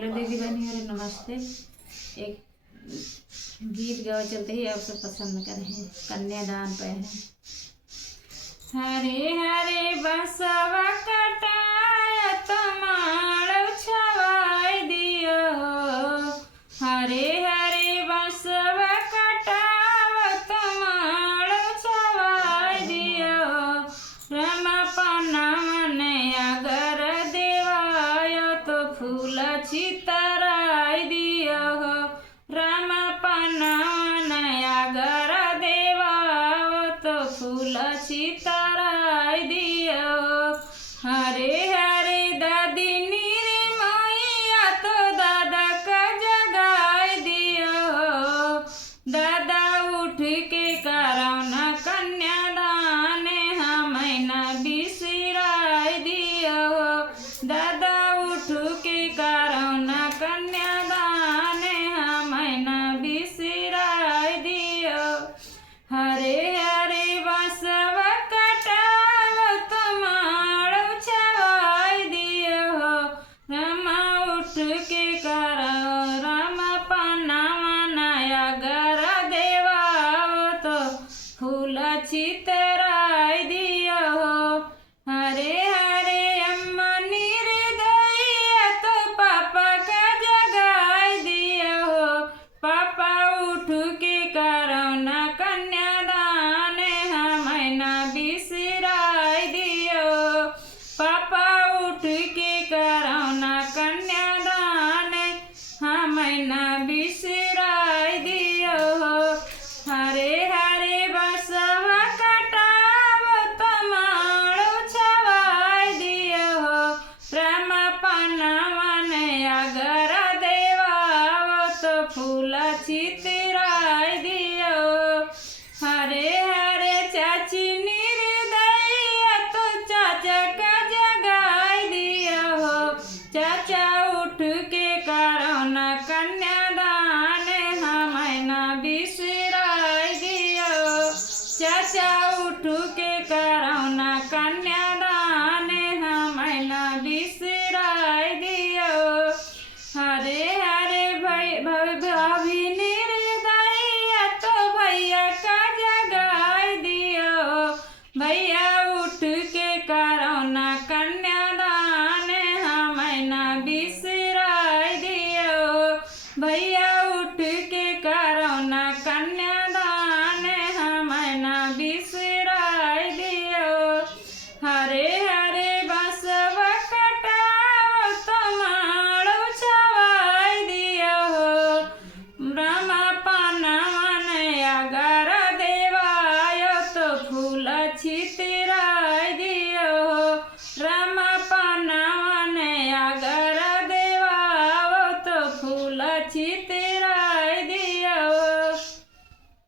Hello दीदी बहनी और नमस्ते। एक गीत गाओ चलते ही आप सब पसंद करें। कन्यादान पे है। हरे हरे बसवा कटाय तमाड़ छवाई दियो। हरे हरे बसवा कटाव तमाड़ छवाई दियो। रमापन मने अगर देवायो तो फूल चितराई दियो। रमापन मने अगर देवायो तो फूल चितराई दियो। हरे हरे दादी नीरे मैया तो दादा का जगाई दियो। दादा उठ के करौना कन्यादान हमें न बिसराई दियो। दादा उठ के करौना कन्यादान हमें न बिसराई दियो। हरे हरे बसवा कटाव तमाड़ छवाई दियो। रमा उठ के करो रमापन मनाया गर देवाव तो फूल चितराई दियो। हरे हरे अम्मा निर्दयी तो पापा का जगाई दियो। पापा उठ के करौना कन्यादान हमें न बिसराई दियो। पापा उठ के करौना कन्यादान हमें न बिसराई दियो। हरे हरे बसवा कटाव तमाड़ छवाई दियो। रमापन मने अगर देवाव तो फूल चितराई दियो। हरे हरे चाची निर्दयी तो चाचा का जगाई दियो। चाचा उठ के